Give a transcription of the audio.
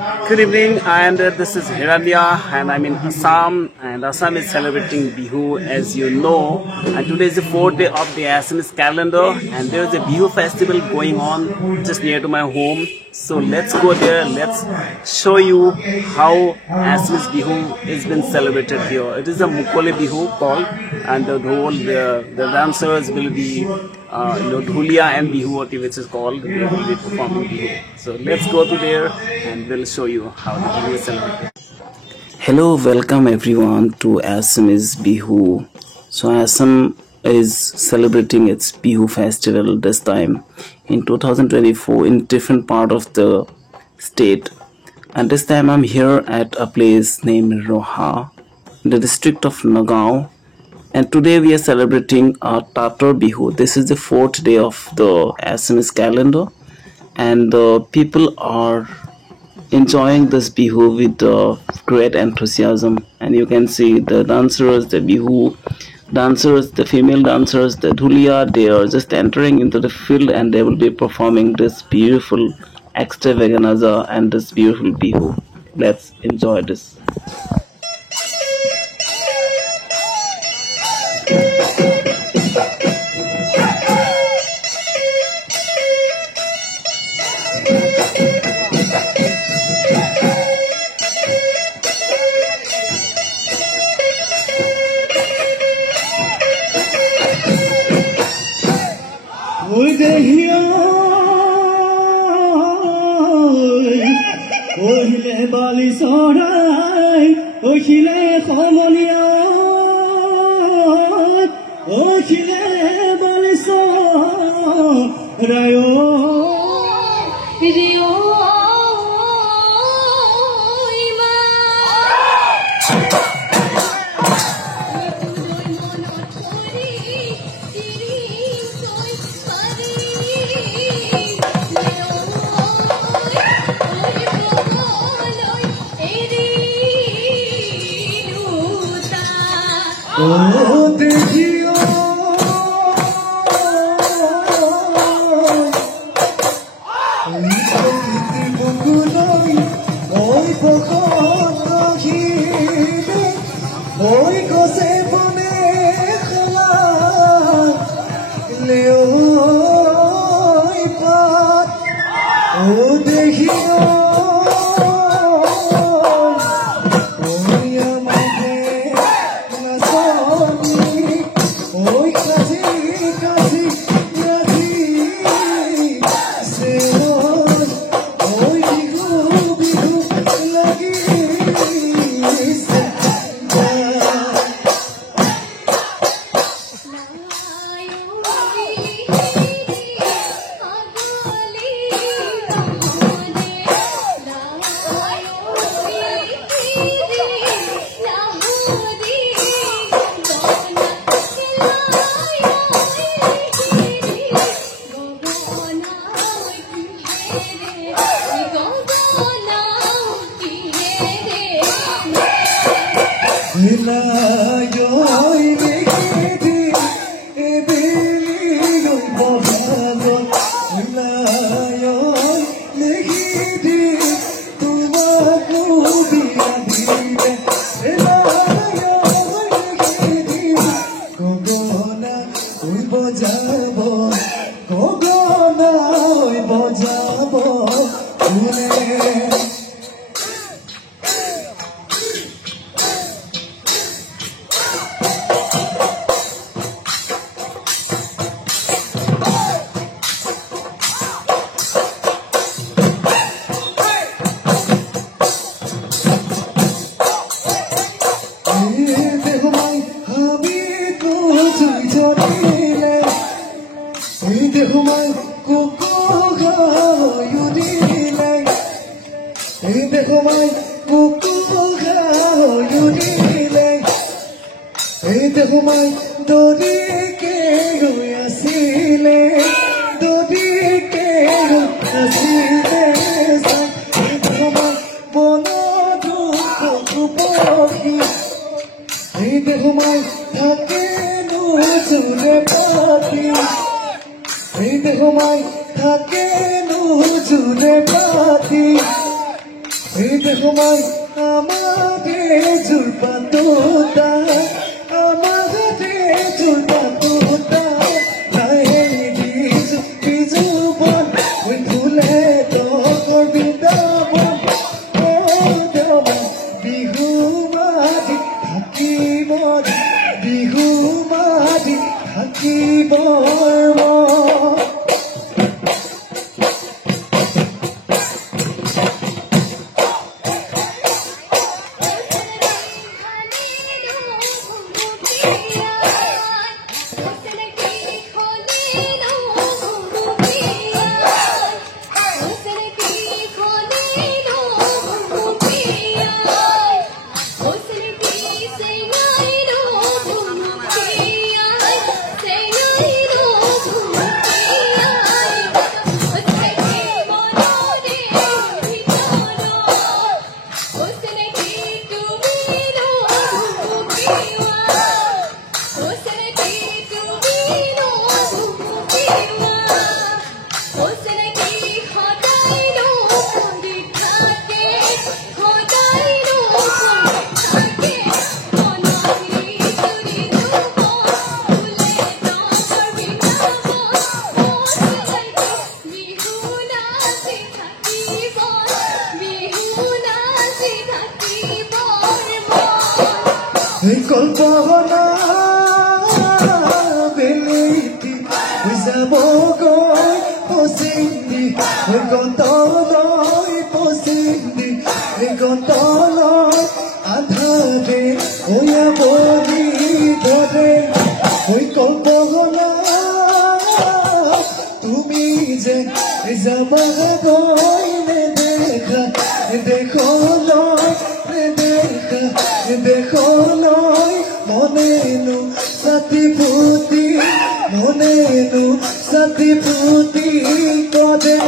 Good evening, and this is Hiranya, and I'm in Assam, and Assam is celebrating Bihu, as you know. And today is the 4th day of the Assamese calendar, and there is a Bihu festival going on just near to my home. So let's go there. Let's show you how Assamese Bihu is been celebrated here. It is a Mukole Bihu called, and the dancers will be Dhulia and Bihuoti, which is called. They will be performing Bihu. So let's go to there and we'll show you how the Bihu is celebrated. Hello, welcome everyone to Assamese Bihu. So Assam is celebrating its Bihu festival this time in 2024 in different part of the state. And this time I'm here at a place named Roha in the district of Nagaon. And today we are celebrating Tatar Bihu. This is the 4th day of the Assamese calendar, and the people are enjoying this Bihu with great enthusiasm. And you can see the dancers, the Bihu dancers, the female dancers, the Dhulia, they are just entering into the field and they will be performing this beautiful extravaganza and this beautiful Bihu. Let's enjoy this. Ohile bali sorai, ohile khomonia, ohile bali sorai, Oh, Dehiyo, Oi pokon hile, oi kose pone khala, leoi pat, oh Dehiyo. এই দেখো মাই আমাকে চুল পাতোটা আমার হাতে চুল পাতোটা নাই দিছো বিজুবন ওই ফুলে তোর বৃন্দাবন ও দেওয়া বিহু মাটি থাকিব বিহু মাটি থাকিব কল্পনা বেলিটি যাব গৈ পচিন্দি গন্তলৈ পচিন্দি গন্তলৈ আধাৰে ওয়া বলি ধরে ওই কল্পনা তুমি যে যাব গৈ নেদেখা দেখো লয় নেদেখা দেখো লয় মনেনো সাথী পুতি মনেনো সাথী পুতি কদে